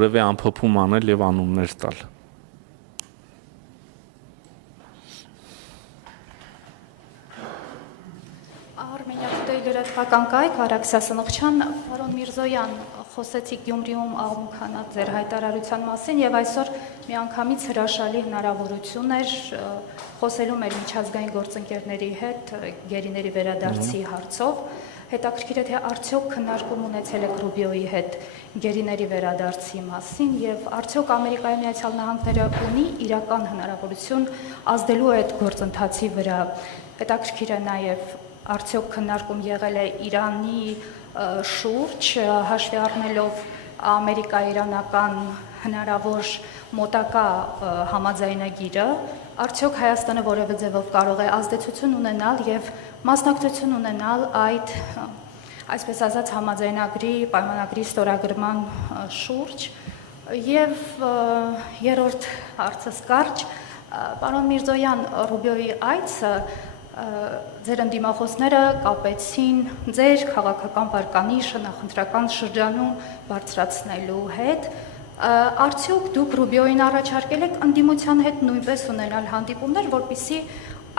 որևէ ամփոփում անել եւ անուններ տալ։ Լրատվական կայք Արաքսիա Սնխչյան, պարոն Միրզոյան, խոսեցիք Գյումրիում աղմուկանա ձեր հայտարարության մասին եւ այսօր միանգամից հրաշալի հնարավորություն էր խոսելու մեր միջազգային գործընկերների հետ գերիների վերադարձի հարցով։ Հետաքրքիր է, թե արդյոք քննարկում ունեցել եք Ռուբիոյի հետ գերիների վերադարձի մասին եւ արդյոք Ամերիկայի Միացյալ Նահանգները ունի իրական հնարավորություն ազդելու այդ գործընթացի վրա։ Հետաքրքիր է նաեւ արդյոք քննարկում եղել է Իրանի շուրջ, հաշվի առնելով ամերիկա-իրանական հնարավոր մոտակա համաձայնագիրը, արդյոք Հայաստանը որևէ ձևով կարող է ազդեցություն ունենալ եւ մասնակցություն ունենալ այդ, այսպես ասած, համաձայնագրի, պայմանագրի ստորագրման շուրջ։ Եվ երրորդ հարցս կարճ, պարոն Միրզոյան, Ռուբիոյի այցը ձեր ընդդիմախոսները կապեցին ձեր քաղաքական վարկանիշը նախընտրական շրջանում բարձրացնելու հետ, արդյոք դուք Ռուբիոյին առաջարկել եք ընդդիմության հետ նույնպես ունենալ հանդիպումներ, որպեսզի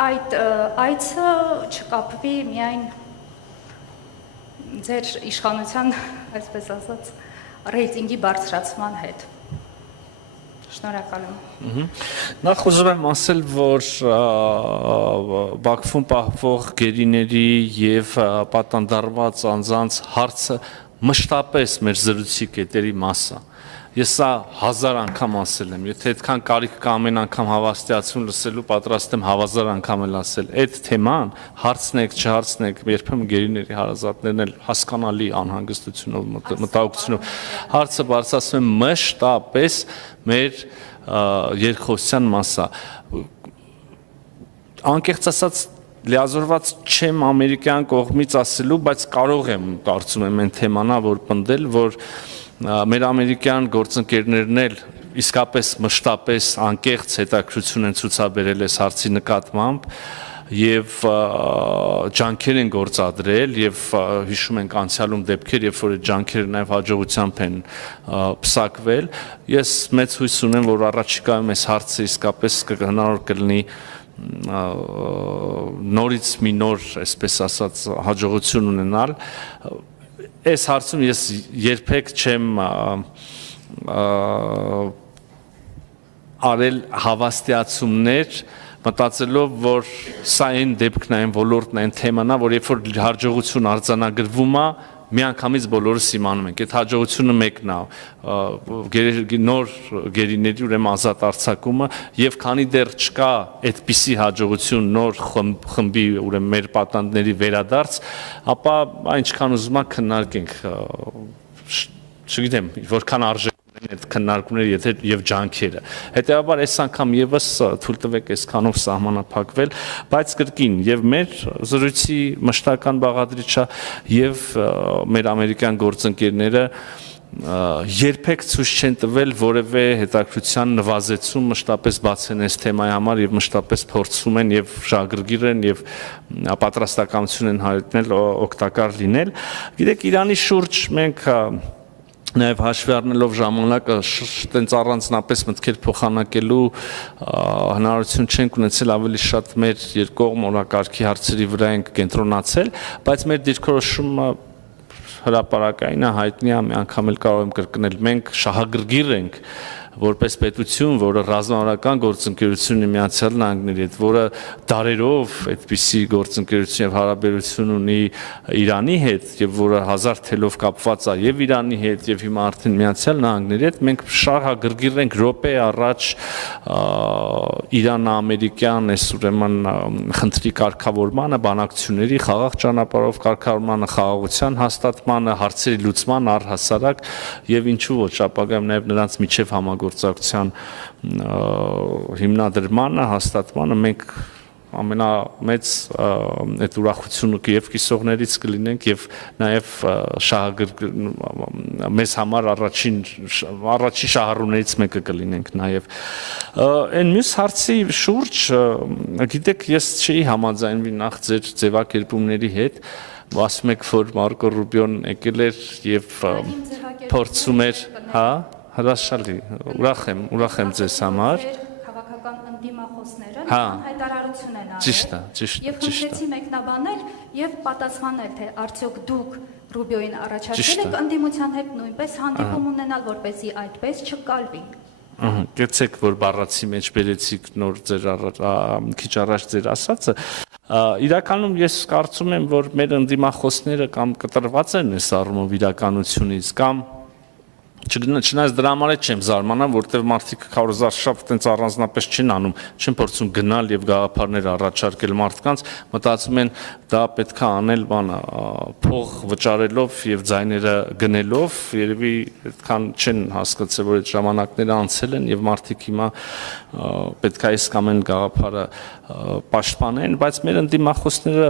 այդ այցը չկապվի միայն ձեր իշխանության, այսպես ասած, ռեյտինգի բարձրացման հետ։ Շնորհակալ եմ։ Նախ ուզում եմ ասել, որ Բաքվում պահվող գերիների եւ պատանդարված անձանց հարցը մշտապես մեր զրույցի կետերի մաս է։ Ես սա 1000 անգամ ասել եմ, եթե այդքան կարիք կա ամեն անգամ հավաստիացում լսելու, պատրաստ եմ 1000 անգամ էլ ասել։ Այդ թեման հարցնեք, չհարցնեք, երբեմն գերիների հարազատներն էլ հասկանալի անհանգստությունով, մտահոգությունով հարցը բարձրացնում եմ մշտապես մեր երկխոսության մասա։ Անկեղծ ասած լիազորված չեմ ամերիկյան կողմից ասելու, բայց կարող եմ, կարծում եմ, այն թեմանա, որ պնդել, որ մեր ամերիկյան գործընկերներն էլ իսկապես մշտապես անկեղծ հետաքրքրություն են ցուցաբերել այս հարցի նկատմամբ եւ ջանքեր են գործադրել եւ հիշում ենք անցյալում դեպքեր, երբ որ այդ ջանքերը նաեւ հաջողությամբ են պսակվել։ Ես մեծ հույս ունեմ, որ առաջիկայում այս հարցը իսկապես հնարավոր կլինի նորից մի նոր, այսպես ասած, հաջողություն ունենալ։ Այս հարցում ես երբեք չեմ արել հավաստիացումներ, մտածելով, որ սա այն դեպքն է, այն ոլորտն է, այն թեման է, որ երբ որ հաջողություն արձանագրվում է, միանգամից բոլորս իմանում ենք։ Այդ հաջողությունը մեկն է, նոր գերիների ուրեմն ազատ արձակումը, եւ քանի դեռ չկա այդպիսի հաջողություն նոր խմբի ուրեմն մեր պատանդների վերադարձ, ապա այնքան ուզում եք քննարկենք, չգիտեմ, որքան արժեք այդ քննարկումները եւ ջանքերը։ Հետեւաբար այս անգամ եւս թույլ տվեք այսքանով սահմանափակվել, բայց կրկին եւ մեր զրույցի մշտական բաղադրիչը եւ մեր ամերիկյան գործընկերները երբեք ցույց չեն տվել որևէ հետաքրքրության նվազեցում մշտապես բացեն այս թեմայի համար եւ մշտապես փորձում են եւ շահագրգիռ են եւ պատրաստակամություն են հայտնել օգտակար լինել։ Գիտեք, Իրանի շուրջ մենք նաև հաշվի առնելով ժամանակը տենց առանձնապես մտքեր փոխանակելու հնարավորություն չենք ունեցել, ավելի շատ մեր երկկողմ օրակարգի հարցերի վրա ենք կենտրոնացել, բայց մեր դիրքորոշումը հրապարակային է, հայտնի է, մի անգամ էլ կարող եմ կրկնել, մենք շահագրգիռ ենք որպես պետություն, որը ռազմավարական գործընկերություն Միացյալ Նահանգների հետ, որը դարերով այդպիսի գործընկերություն եւ հարաբերություն ունի Իրանի հետ եւ որը հազար թելով կապված է եւ Իրանի հետ եւ հիմա արդեն Միացյալ Նահանգների հետ, մենք շահագրգիռ ենք րոպե առաջ Իրան-ամերիկյան այս ուրեմն խնդրի կարգավորմանը, բանակցությունների խաղաղ ճանապարհով կարգավորմանը, խաղաղության հաստատմանը, հարցերի լուծման առհասարակ եւ ինչու ոչ ապագայում նաեւ նրանց միջև համագործակցության հիմնադրմանը, հաստատմանը մենք ամենամեծ այդ ուրախությունը եւ կիսողներից կլինենք եւ նաեւ մեզ համար առաջին շահառուներից մեկը կլինենք նաեւ այն մյուս հարցի շուրջ գիտեք ես չի համաձայնվի նախ ձեր ձևակերպումների հետ ասում եք որ Մարկո Ռուբիոն եկել էր եւ փորձում էր հա հրաշալի, ուրախ եմ ձեզ համար։ Քաղաքական ընդդիմախոսները Հա։ հայտարարություն են Ճիշտ է, արել ճիշտ, եւ խնդրեցի մեկնաբանել եւ պատասխանել, թե արդյոք դուք Ռուբիոյին առաջարկել Ճիշտ է։ եք ընդդիմության հետ նույնպես հանդիպում ունենալ, որպեսզի այդպես չկալվի։ Գեցեք, որ բառացի մեջ բերեցիք նոր ձեր քիչ առաջ ձեր ասածը, իրականում ես կարծում եմ, որ մեր ընդդիմախոսները կամ կտրված են այս առումով իրականությունից, կամ չնայած դրա համար չեմ զարմանա, որտեղ մարդիկ 100,000 շապ տենց առանձնապես չեն անում, չեն փորձում գնալ եւ գաղափարներ առաջարկել մարդկանց, մտածում են դա պետք է անել փող վճարելով եւ ձայները գնելով, երևի այդքան չեն հասկացել, որ այդ ժամանակները անցել են եւ մարդիկ հիմա պետք է այս կամ այն գաղափարը պաշտպանեն, բայց մեր ընդդիմախոսները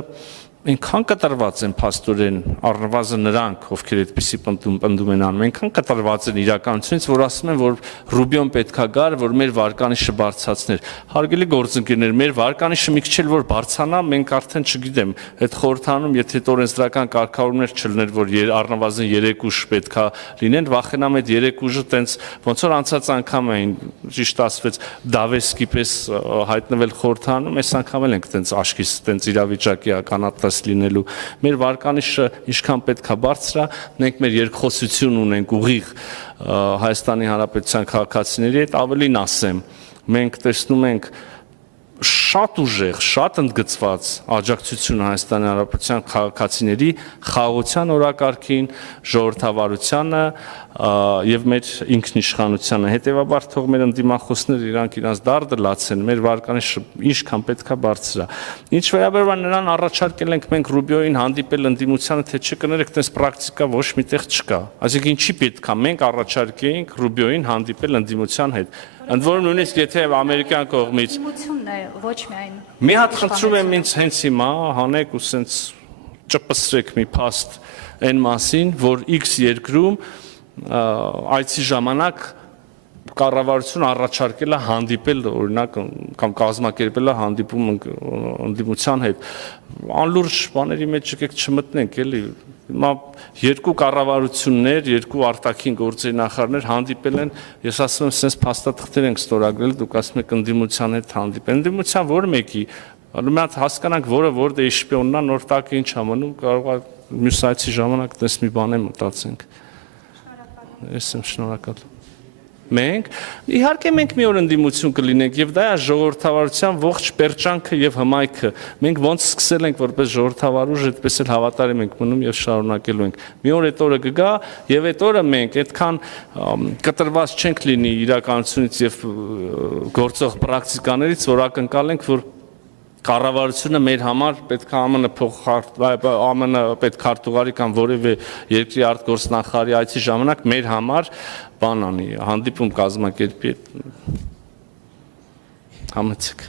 այնքան կտրված են փաստորեն առնվազն նրանք, ովքեր այդպիսի պնդում են անում, այնքան կտրված են իրականությունից, որ ասում են, որ Ռուբիոն պետքա գար, որ մեր վարկանիշը բարձրացներ։ Հարգելի գործընկերներ, մեր վարկանիշը մի քիչ էլ որ բարձրանա, մենք արդեն չգիտեմ, այդ խորհրդանում, եթե օրենսդրական կարգավորումներ չլներ, որ առնվազն 3 ուժ պետքա լինեն, վախենամ այդ 3 ուժը տենց ոնց որ անցած անգամ էին, ճիշտ ասվեց, Դավեսկի պես հայտնվել խորհրդանում, այս անգամ էլ ենք տենց աշկիս, տենց իրավիճակի ականատես լինելու։ Մեր վարկանիշը ինչքան պետքա բարձրա, մենք մեր երկխոսություն ունենք ուղիղ Հայաստանի Հանրապետության քաղաքացիների հետ, ավելին ասեմ, մենք տեսնում ենք շատ ուժեղ, շատ ընդգծված աջակցություն Հայաստանի Հանրապետության քաղաքացիների խաղաղության օրակարգին, ժողովրդավարությանը եւ մեր ինքնիշխանությանը։ Հետեւաբար թող մեր ընդդիմախոսները իրանք իրանց դարդը լացեն, մեր վարկանիշը ինչքան պետքա բարձրա։ Ինչ վերաբերում է նրան առաջարկել ենք մենք Ռուբիոյին հանդիպել ընդդիմությանը, թե չկներեք, այդպես պրակտիկա ոչ միտեղ չկա։ Այսինքն ինչի պետքա մենք առաջարկեինք Ռուբիոյին հանդիպել ընդդիմության հետ։ Ընդ որում նույնիսկ եթե ամերիկյան կողմից Ընդդիմությունն է, ոչ միայն։ Մի հատ խնդրում եմ ինձ հենց հիմա հանեք ու սենց ճպսրեք մի փաստ այն մասին, որ X երկրում այցի ժամանակ կառավարությունը առաջարկել է հանդիպել օրինակ կամ կազմակերպել է հանդիպում ընդդիմության հետ անլուրջ բաների մեջ եկեք չմտնենք էլի հիմա երկու կառավարություններ, երկու արտաքին գործերի նախարարներ հանդիպել են, ես ասում եմ, sense փաստաթղթեր ենք ստորագրել, դուք ասում եք ընդդիմության հետ հանդիպել։ Ընդդիմության որ մեկի, մի հատ հասկանանք, որը որտե շպիոնն է, նոր տակը ինչ է մնում, կարող է մյուս այցի ժամանակ դες մի բան եմ մտածենք։ Ես եմ շնորհակալ։ Մենք իհարկե մենք մի օր ընդդիմություն կլինենք եւ դա է ժողովրդավարության ողջ պերճանքը եւ հմայքը մենք ոնց սկսել ենք որպես ժողովրդավար ուժ այդպես էլ հավատարիմ ենք մնում եւ շարունակելու ենք մի օր այդ օրը կգա եւ այդ օրը մենք այդքան կտրված չենք լինի իրականությունից եւ գործող պրակտիկաներից որ ակնկալենք որ կառավարությունը մեր համար պետք է ԱՄՆ պետք քարտուղարի կամ որևէ երկրի արտգործնախարարի այցի ժամանակ մեր համար բան անի հանդիպում կազմակերպի համեցեք